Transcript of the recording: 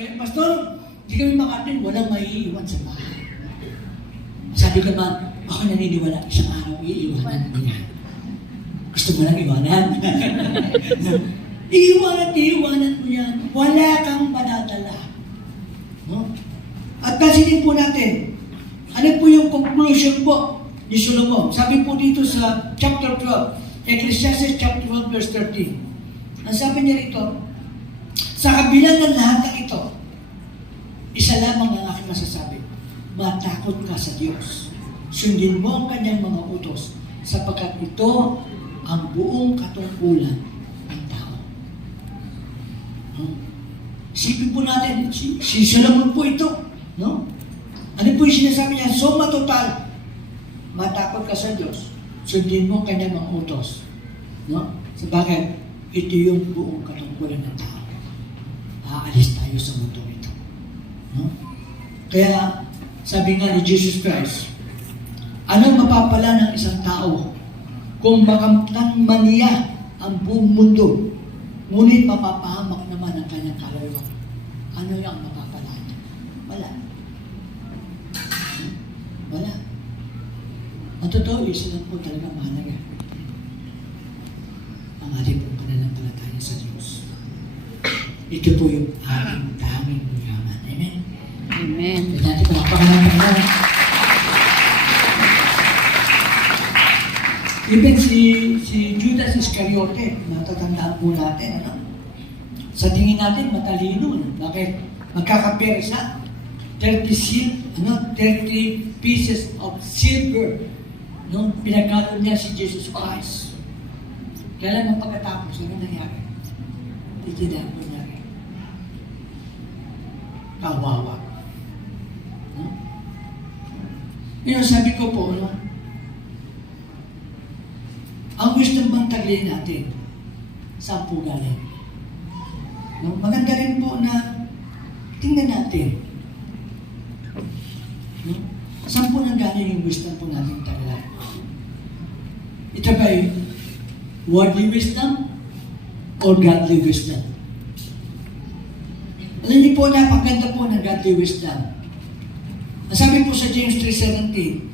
Kaya, Pastor, hindi kami makatin, walang maiiwan sa bahay. Sabi ko naman, ako naniniwala, isang araw iiwanan mo yan. Gusto mo lang iwanan? Iiwanan mo yan. Wala kang madadala. No? At pansinin po natin, ano po yung conclusion po ni Solomon? Sabi po dito sa chapter 12, Ecclesiastes chapter 12 verse 13. Ang sabi niya rito, sa kabila ng lahat ng ito, isa lamang ang aking masasabi, matakot ka sa Diyos. Sundin mo ang kanyang mga utos, sapagkat ito ang buong katungkulan ng tao. Isipin po natin, si Solomon po ito. No? Ano po yung sinasabi niya? Suma total, matakot ka sa Diyos. Sundin mo ang kanyang mga utos. No? Sabagay, ito yung buong katungkulan ng tao. Aalis tayo sa mundo ito. No? Kaya, sabi nga ni Jesus Christ, anong mapapala ng isang tao kung makamtang maniya ang buong mundo, ngunit mapapahamak naman ang kanyang kaluluwa? Ano yung mapapala niya? Wala. Wala. Ang totoo, isa lang po talaga mahalaga. Ang ating pong pananampalataya sa Diyos. Ito po yung ating daming yaman. Amen? Amen. Dati palakpakan na. Even si Judas Iscariote, natatandaan po natin, ano? Sa tingin natin, matalino. Bakit? Magkakapera siya. 30 pieces of silver. No? Pinagkalo niya si Jesus Christ. Kaya lang pagkatapos, ano nangyari? Itinaan po niya rin. Kawawa. No? Ngayon sabi ko po, no? Ang gusto bang taglin natin, saan po galing? No? Maganda rin po na tingnan natin. No? Saan po nang galing yung wisdom po natin taglin? Ito ba yung worldly wisdom or godly wisdom? Alam niyo po, napakaganda po ng godly wisdom. Sabi po sa James 3:17,